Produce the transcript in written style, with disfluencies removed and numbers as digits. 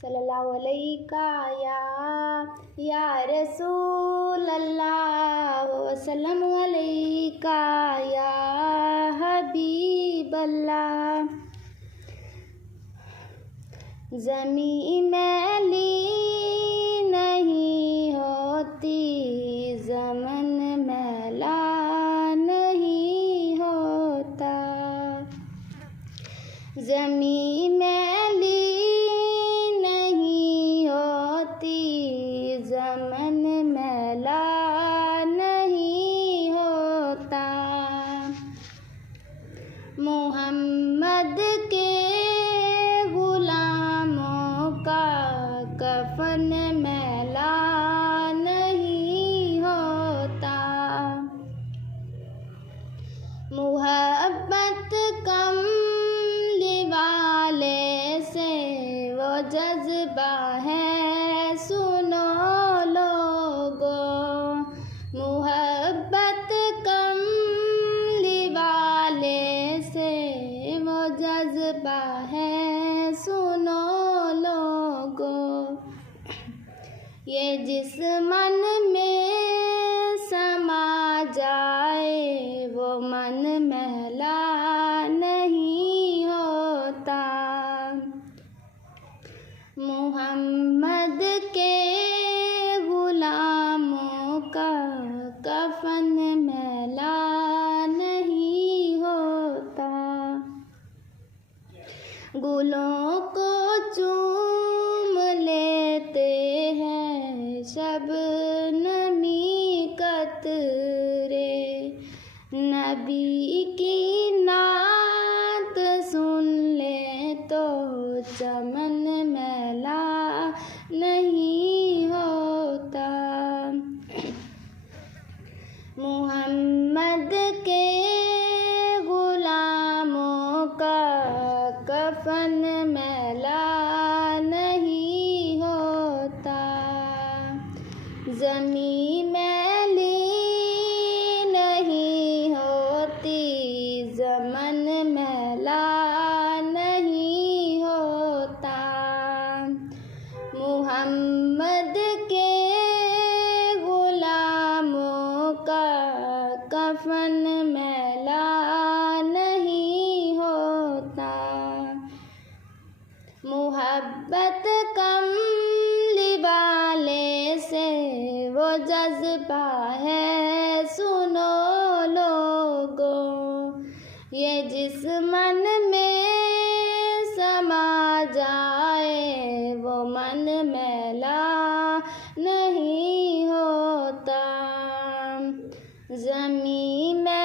सल्लल्लाहु अलैका या रसूल अल्लाह वसल्लम अलैका या हबीब अल्लाह। ज़मीं मैली नहीं होती, ज़मन मैला नहीं होता। ज़मीं मैली नहीं होती, ज़मन मैला नहीं होता। मोहम्मद के गुलामों का कफन मैला नहीं होता। मुहब्बत कमली वाले से वो जज्बा है, सुनो लोगों। मुहब्बत कमली वाले से वो जज्बा है, सुनो लोगों। ये जिस मन में समा जाए, वो मन मैला नहीं होता। मुहम्मद के गुलामों का कफन मैला नहीं होता। गुलों को चूम लेते हैं शबनमी कतरे, नबी की नात सुन ले तो चमन मैला नहीं होता। मुहम्मद के गुलामों का कफन मैला नहीं होता। ज़मीं मैली नहीं होती, ज़मन मैला नहीं होता। मुहम्मद के गुलामों का कफन मैला नहीं होता। मुहब्बत कमली वाले से वो जज्बा है, सुनो लोगों। ये जिस मन में समा जाए, वो मन मैला नहीं होता। ज़मीं में